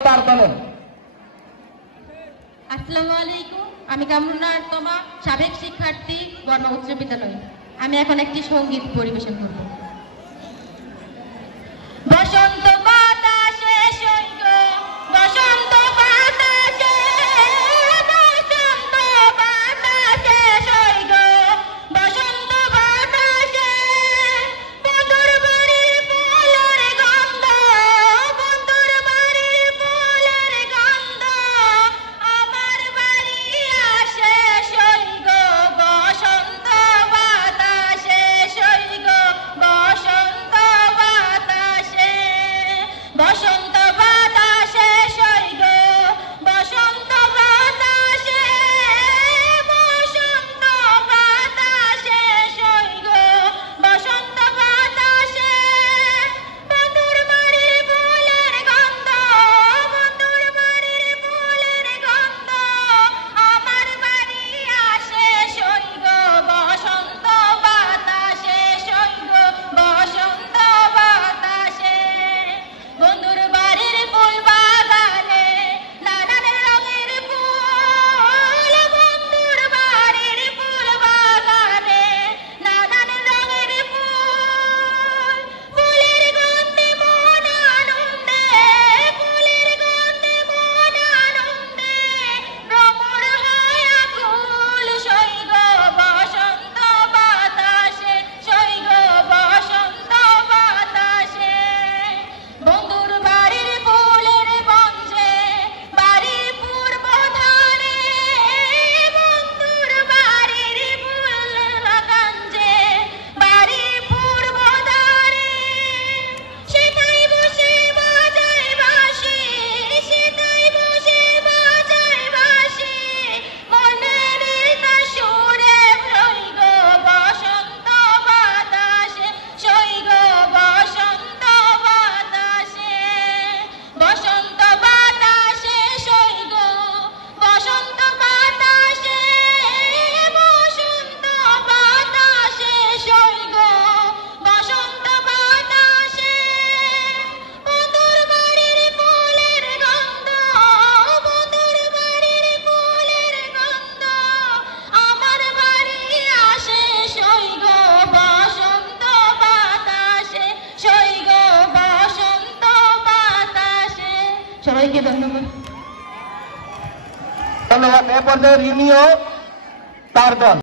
আসসালামু আলাইকুম, আমি কামরুন্নাহ তমা, সাবেক শিক্ষার্থী, বর্মা উচ্চ বিদ্যালয়। আমি এখন একটি সঙ্গীত পরিবেশন করব। বসন্ত বাতাসে সৈগ, বসন্ত বাতাসে, বসন্ত বাতাসে সৈগ, বসন্ত বাতাসে, বন্ধুর বাড়ির ফুলের গন্ধ, বন্ধুর বাড়ির ফুলের গন্ধ, আমার বাড়ি আসে সৈগ, বসন্ত বাতাসে সৈগ, বসন্ত বাতাসে, বসন্ত বাতাসে সৈগ, বসন্ত বাতাসে, বসন্ত বাতাসে সৈগ, বসন্ত বাতাসে, বন্ধুর বাড়ির ফুলের গন্ধ, বন্ধুর বাড়ির ফুলের গন্ধ, আমার বাড়ি আসে সৈগ, বসন্ত বাতাসে সৈগ, বসন্ত বাতাসে, বন্ধুর বাড়ির ফুল বাগানে নানান রঙের ফুল, বন্ধুর বাড়ির ফুল বাগানে নানান রঙের ফুল, ফুলের গন্ধে মন আনন্দে, ফুলের গন্ধে মন আনন্দে, ভ্রমর হয় আকুল সৈগ, বসন্ত বাতাসে সৈগ, বসন্ত বাতাসে, বন্ধুর বাড়ির ফুলের গঞ্জে বাড়ি পূর্ব ধারে, বন্ধুর বাড়ির ফুলের গঞ্জে বাড়ি পূর্ব ধারে, সেটাই বসে বাজায় বাঁশি, সেটাই বসে বাজায় বাঁশি, মনের সুরে সৈগ, বসন্ত বাতাসে সৈগ, বসন্ত বাতাসে, বসন্ত বাতাসে সৈগ, বসন্ত বাতাসে, বসন্ত বাতাসে সৈগ, বসন্ত বাতাসে, বন্ধুর বাড়ির ফুলের গন্ধ, বন্ধুর বাড়ির ফুলের গন্ধ, আমার বাড়ি আসে সৈগ, বসন্ত বাতাসে সৈগ, বসন্ত বাতাসে। সবাইকে ধন্যবাদ। ধন্যবাদ। এ পর্যায়ে রিমিও তার দল।